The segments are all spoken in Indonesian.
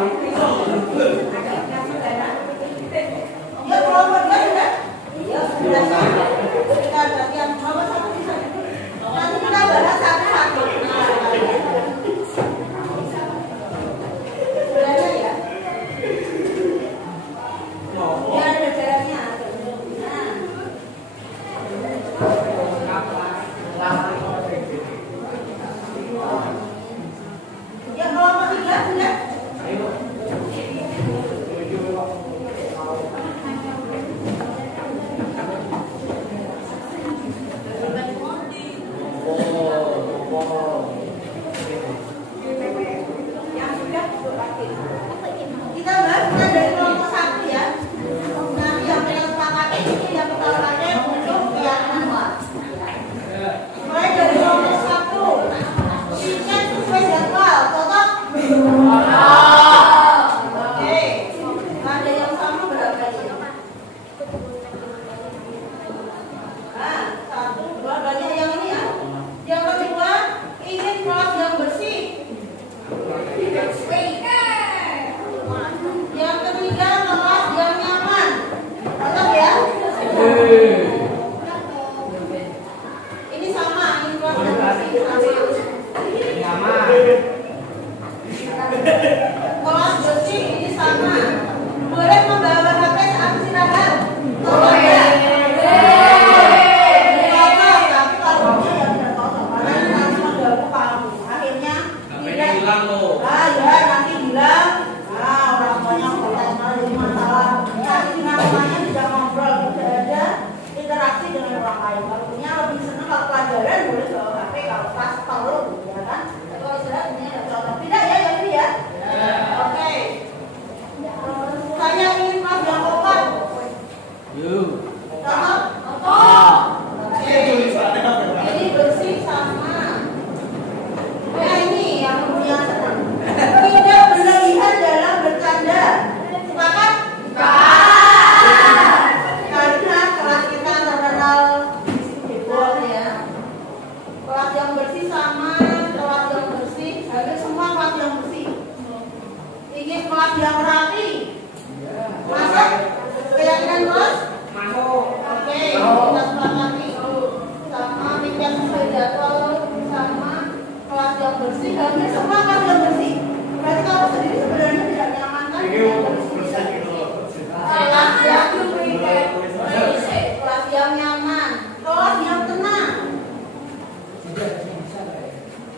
Itu Yang sudah berpakai. Kita bahas mulai dari kelompok 1 ya. Nanti yang kita sepakati ini yang kita pakai untuk yang manual. Mulai dari kelompok 1. Tiket sesuai jadwal. Total? Oke. Ada yang sama berapa ini? Nah, 1, 2, banyak yang ini ya. Yang kedua, ingin kelas yang bersih. Yang ketiga, kelas yang nyaman. Cocok ya? Ini sama, ini kelas yang bersih sama. Kelas bersih ini sama. Boleh membawa HP saat istirahat? Boleh. Tapi kalau dia yang tidak cocok, karena nanti mengganggu kamu. Akhirnya hilang loh. Ya nanti bilang, orang tuanya bertanya jadi masalah. Ya ini namanya tidak ngobrol, tidak ada interaksi dengan orang lain. Kalau punya lebih senang kalau pelajaran boleh bawa HP, kalau pas kalau ya kan. Kalau istirahat ini tidak cocok. Tidak ya, yang ini ya. Oke. Saya ingin kelas yang kompak. Cocok? Oke. Ini bersih sama. Nah ini yang senang. Tidak berlebihan dalam bercanda. Sepakat? Karena kelas kita terkenal bebol ya. Kelas yang bersih sama kelas yang bersih. Hampir semua kelas yang bersih. Ingin kelas yang rapi. Masuk? Keyakinan kelas? Masuk. Oke, kita sepakati sama tiket sesuai jadwal sama kelas yang bersih. Hampir semua kelas yang bersih. Berarti kalau sendiri sebenarnya tidak nyaman kan? Kelas yang nyaman, kelas yang tenang.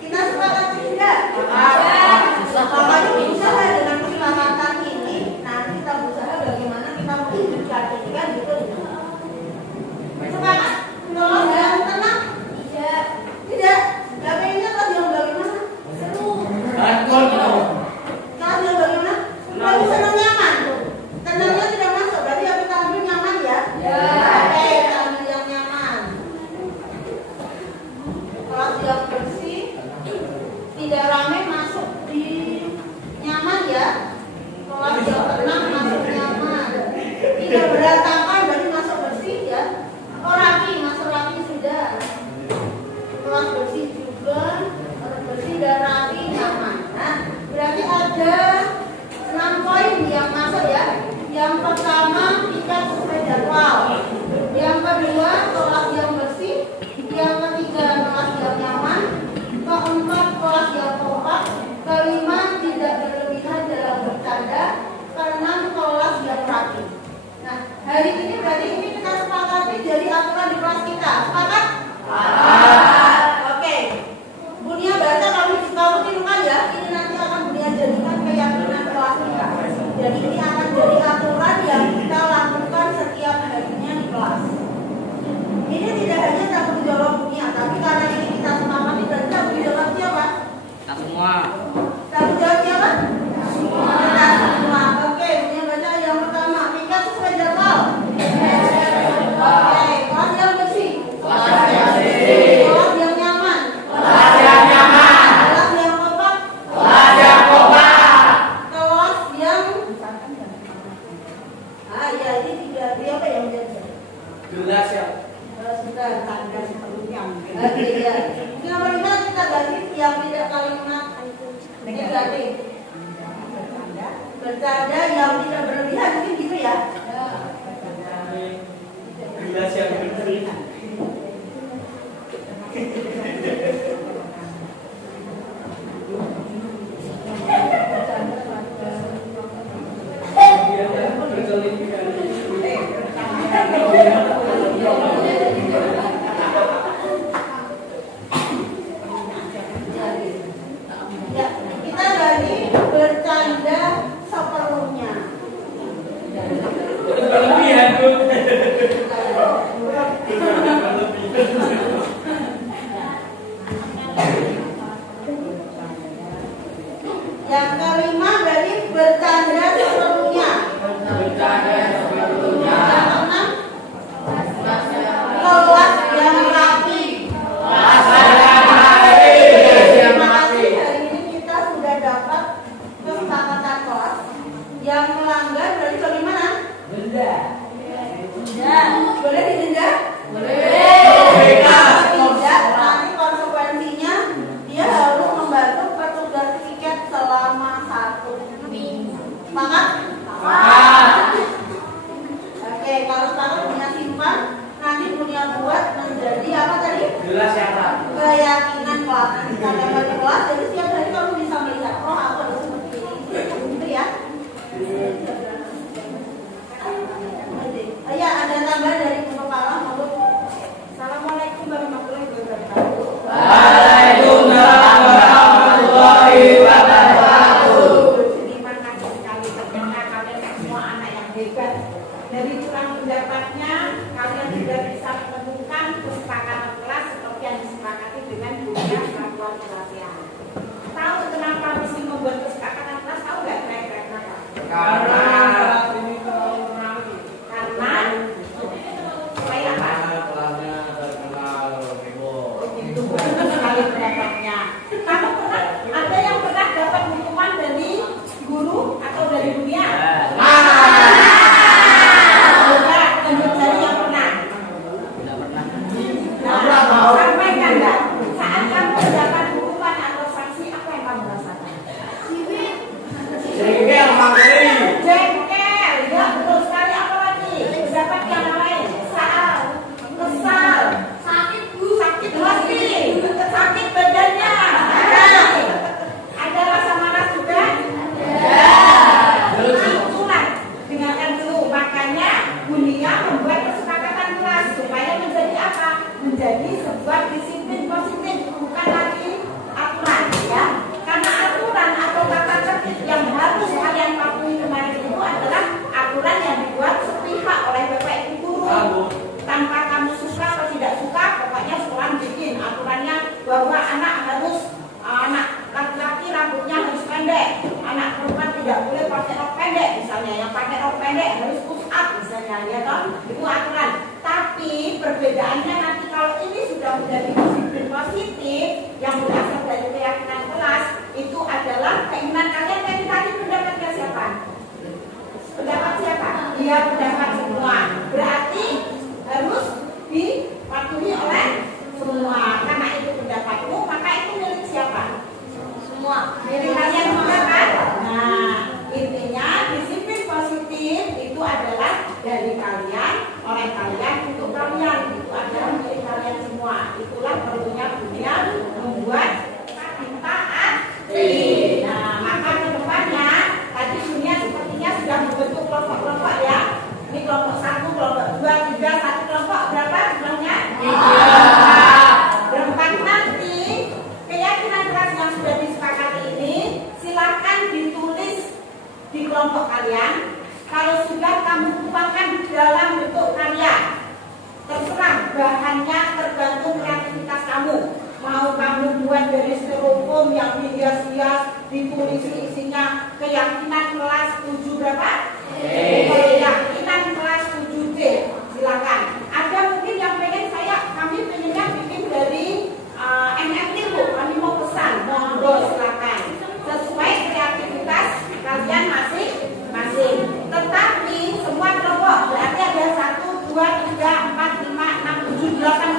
Kita sepakati tidak? Makanya berusaha dengan kesepakatan ini. Nanti kita berusaha bagaimana kita mewujudkan ini kan gitu. Sepakat? Kelas yang tenang? Tidak. Gak pengennya kelas yang bagaimana? Seru. Kelas yang bagaimana? Lebih senang nyaman. Tenangnya tidak masuk. Berarti yang kita ambil nyaman ya? Oke, kita ambil yang nyaman. Kelas yang bersih, tidak ramai masuk di nyaman ya. Kelas yang tenang masuk nyaman. Tidak berantakan berarti masuk bersih ya. Oh rapi, masuk rapi sudah. Kelas bersih juga, bersih dan rapi nyaman. Nah, berarti ada 6 poin yang masuk ya. Yang pertama tiket sesuai jadwal. Yang kedua kelas yang bersih. Yang ketiga kelas yang nyaman. Keempat kelas yang kompak. Kelima tidak berlebihan dalam bercanda. Keenam kelas yang rapi. Nah, hari ini berarti ini kita sepakati jadi aturan di kelas kita. Sepakat? Oke. Bunia baca kamu tirukan ya. Ini nanti akan Bunia jadikan keyakinan kelas kita. Jadi ini akan jadi aturan yang kita lakukan setiap harinya di kelas. Ini tidak hanya tanggung jawab Bunia, tapi karena ini kita sepakati berarti tanggung jawab siapa? Kita semua. Tanggung jawab siapa? Semua. Kita semua. Oke, Bunia baca yang pertama. Tiket sesuai jadwal. Oke, kelas yang bersih. Kelas yang nyaman. Kelas yang kompak. Kelas yang ya ini tiga apa yang menjadi? Gelas ya. Sudah tanda sepenuhnya. Oke ya. Yang kelima kita ganti yang tidak kalimat negatif. Bercanda yang tidak berlebihan mungkin gitu ya. Gelas yang bersih. Ya, kita ganti bercanda seperlunya. Yang kelima dari bercanda seperlunya. Bercanda seperlunya. Yang keenam kelas yang rapi. Terima kasih, hari ini kita sudah dapat kesepakatan kelas. Yang melanggar berarti bagaimana? Benda. Boleh didenda? Boleh. Tidak, nanti konsekuensinya dia harus membantu petugas tiket selama 1 minggu. Semangat? Oke, kalau sekarang punya simpan, nanti punya buat menjadi apa tadi? Gelas siapa? Keyakinan kelas. Nanti kalian bagi kelas, jadi setiap hari kamu bisa melihat, oh aku ada seperti ini, gitu ya. Ya, ada tambahan dari Ibu Kala. Assalamualaikum warahmatullahi wabarakatuh. Waalaikumsalam warahmatullahi wabarakatuh. Terima kasih sekali, ternyata kalian semua anak yang hebat. Dari curang pendapatnya, kalian sudah bisa menemukan kesepakatan kelas seperti yang disepakati dengan dunia satuan kelasnya. Tahu kenapa mesti membuat kesepakatan kelas? Tahu nggak kira-kira kenapa? Karena supaya apa? Kelasnya terkenal heboh. Itu bagus sekali pendapatnya. Kamu pernah ada yang pernah dapat hukuman dari guru atau dari dunia? Enggak, tunjuk jari yang pernah. Tidak pernah. Nah, sampaikan enggak? Saat kamu mendapat hukuman atau sanksi, apa yang kamu rasakan? Jengkel materi. Jengkel, ya betul sekali. Apa lagi? Dapat yang lain? Kesal, sakit hati, sakit badannya. Ada rasa malas juga? Itulah, dengarkan dulu. Makanya dunia membuat kesepakatan kelas supaya menjadi apa? Menjadi sebuah disiplin positif, bukan lagi aturan, ya. Karena aturan atau tata tertib yang harus kalian patuhi kemarin itu adalah aturan yang dibuat sepihak oleh Bapak Ibu guru. Tanpa kamu suka atau tidak suka, pokoknya sekolah bikin aturannya bahwa anak laki-laki rambutnya harus pendek, anak perempuan tidak boleh pakai rok pendek misalnya, yang pakai rok pendek harus push up misalnya, ya toh, itu aturan. Tapi perbedaannya nanti kalau ini sudah menjadi disiplin positif yang berasal dari keyakinan kelas, itu adalah keinginan kalian. Tadi pendapatnya siapa? Pendapat siapa? Iya, pendapat semua. Berarti harus dipatuhi oleh semua. Karena itu pendapatmu, maka itu milik siapa? Semua. Milik kalian semua kan? Nah, intinya disiplin positif itu adalah dari kalian, oleh kalian, untuk kalian. Itu adalah milik kalian semua. Itulah perlunya dunia membuat taati. Nah, maka ke depannya tadi dunia sepertinya sudah membentuk kelompok-kelompok ya. Ini kelompok 1, kelompok 2, 3, 1 kelompok berapa jumlahnya? 3. Berempat nanti keyakinan kelas yang sudah disepakati ini silakan ditulis di kelompok kalian. Kalau sudah kamu tuangkan dalam bentuk karya, terserah bahannya tergantung kreativitas kamu. Mau kamu buat dari styrofoam yang hias-hias, ditulis isinya keyakinan kelas 7 berapa? Keyakinan kelas 7D, silakan. Ada mungkin yang pengen kami pengennya bikin dari NFT Bu, kami mau pesan, monggo silakan. Sesuai kreativitas kalian masing-masing. Tetapi semua kelompok berarti ada 1, 2, 3, 4, 5, 6, 7, 8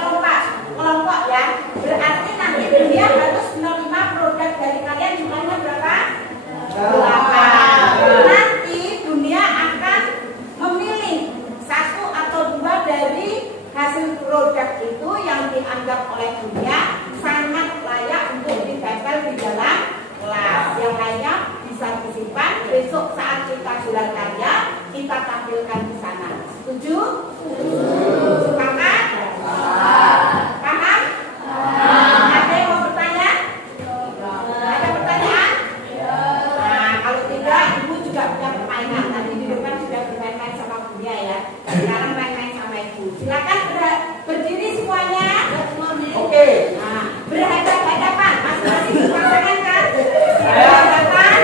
kelompok ya. Berarti nanti dia harus menerima produk dari kalian jumlahnya berapa? 8. Nanti dunia akan memilih 1 atau 2 dari hasil produk itu yang dianggap oleh dunia sangat layak untuk ditempel di dalam kelas. Yang lainnya bisa disimpan, besok saat kita jualan karya kita tampilkan di sana. Setuju? Sepakat? Paham? Ada yang mau bertanya? Ada pertanyaan? Nah, kalau tidak, ibu juga punya permainan. Tadi di depan sudah bermain-main sama Buya ya. Sekarang main-main sama ibu. Silakan berdiri semuanya. Oke. Nah, berhadapan-hadapan. Masing-masing pasangan kan? Berhadapan.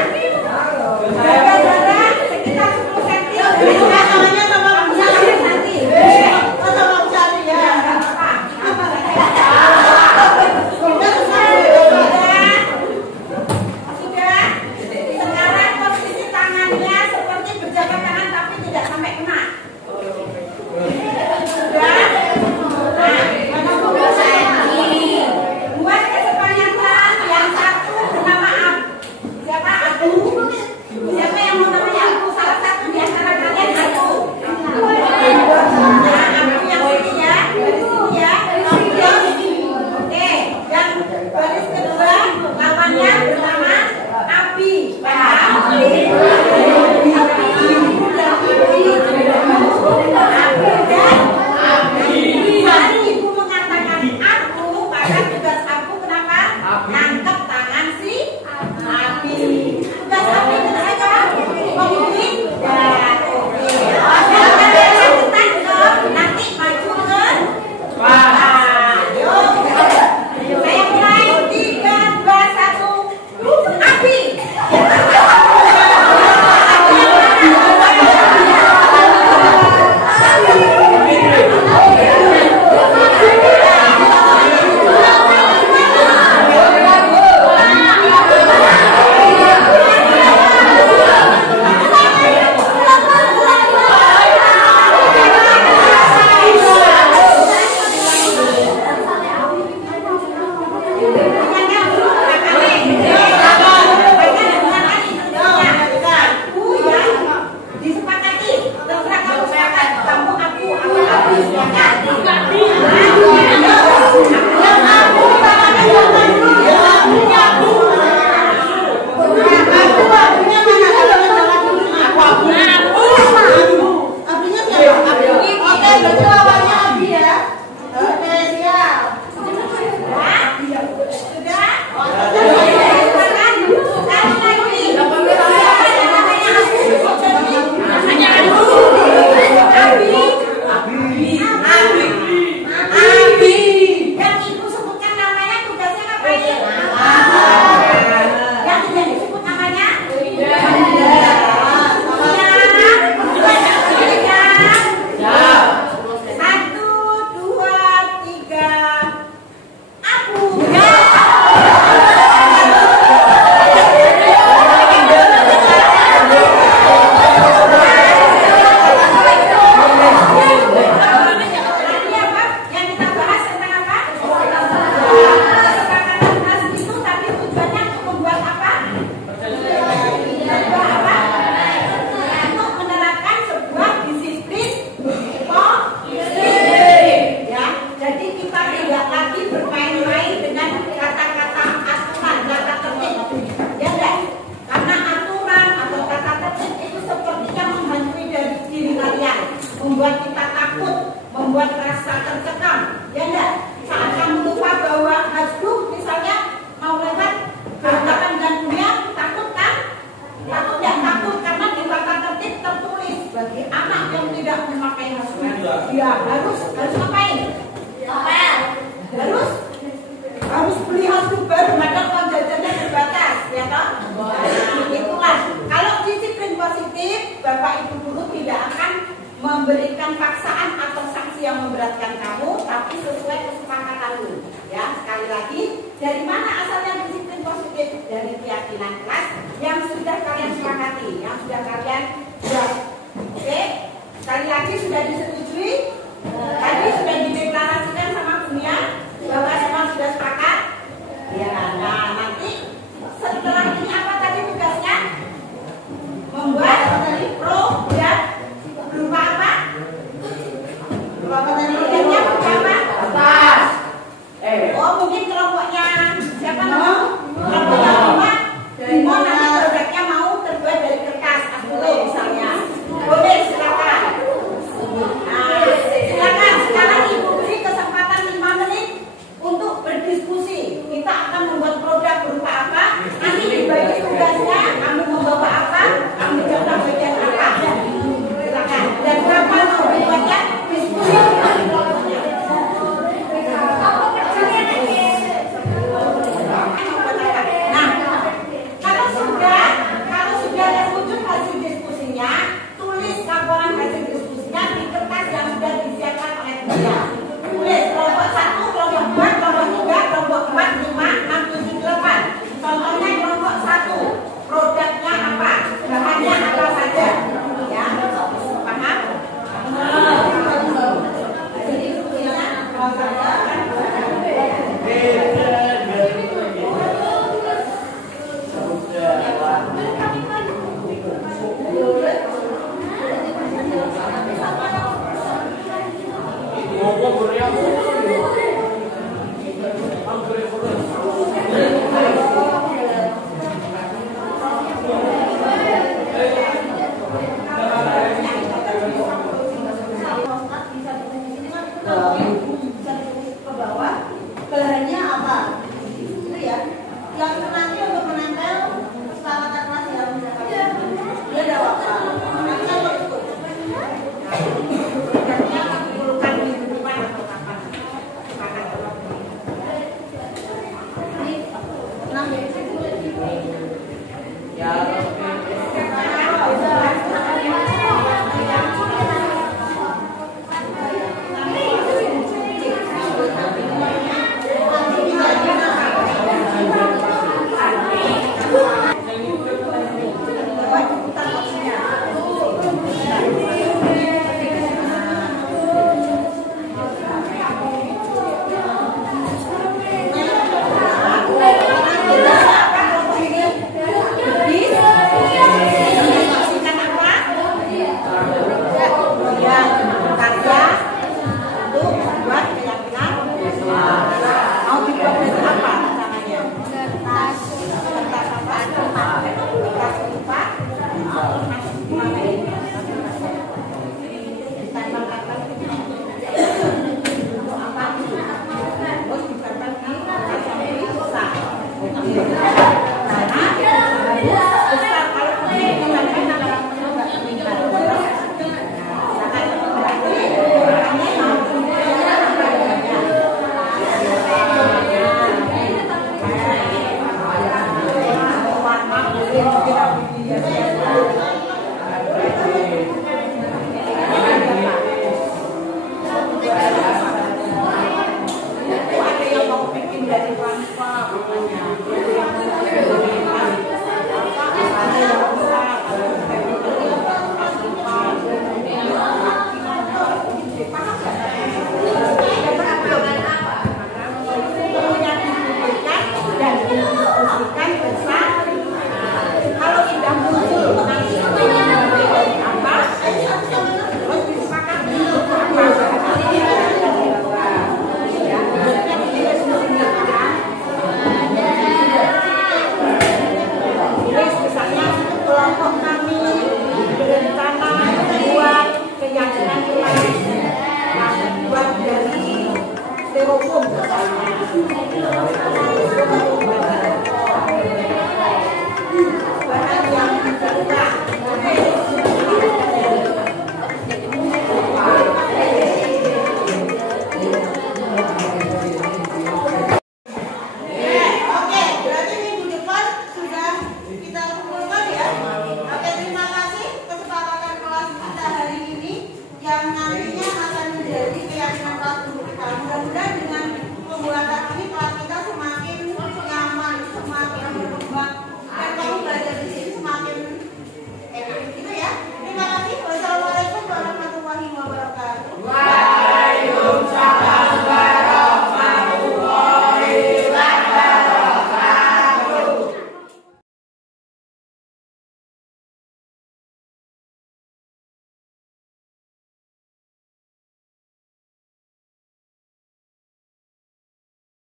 Yang tidak disebut namanya? Satu, dua, tiga. Abu. Tadi apa? Yang kita bahas tentang apa? Kesepakatan khas itu tapi tujuannya untuk membuat apa? Sebuah apa? Untuk menerapkan sebuah disiplin positif. Ya, jadi kita tidak lagi bermain-main dengan kata-kata aturan, kata tertib. Ya enggak? Karena aturan atau kata tertib itu sepertinya menghantui dari diri kalian, membuat kita takut, membuat rasa tercekam. Ya enggak? Saat kamu lupa bahwa hasbuk misalnya mau lewat berhadapan dengan dunia, takut kan? Takut ya, takut karena di kata tertib tertulis bagi anak yang tidak memakai hasbuk, dia harus ngapain? Harus beli hasbuk baru, padahal uang jajannya terbatas, ya toh? Itulah. Kalau disiplin positif, Bapak Ibu guru tidak akan memberikan paksaan atau sanksi yang memberatkan kamu, tapi sesuai kesepakatan dulu. Ya, sekali lagi, dari mana asalnya disiplin positif? Dari keyakinan kelas yang sudah kalian sepakati, yang sudah kalian buat. Oke, sekali lagi sudah disetujui. Tadi sudah dideklarasikan sama dunia bahwa semua sudah sepakat. Ya, nah nanti setelah ini apa tadi tugasnya? Membuat program berupa apa? Programnya berupa apa? Oh, mungkin kelompoknya siapa nama? Kelompoknya Bima nanti produknya mau terbuat dari kertas A10 misalnya. Boleh, silakan. Nah, silakan sekarang Ibu beri kesempatan 5 menit untuk berdiskusi. Kita akan membuat produk berupa apa? Nanti dibagi tugasnya, kamu membawa apa? Kamu jawab bagian apa? Silakan. Dan berapa mau dibuatnya? Diskusi. Nah, kalau sudah terwujud hasil diskusinya, tulis laporan hasil diskusinya di kertas yang sudah disiapkan oleh dia. Tulis kelompok 1, kelompok 2, kelompok 3, kelompok 4, 5, 6, 7, 8. Contohnya kelompok 1, produknya apa? Bahannya apa saja? Ya, paham? Jadi diskusinya kalau saya ke bawah, bahannya apa? Itu ya. Yang nanti untuk menempel kata kelas yang dia ada apa? Nanti kalau itu produknya akan dikumpulkan di depan atau kapan? Ini 6 ya. biasa ya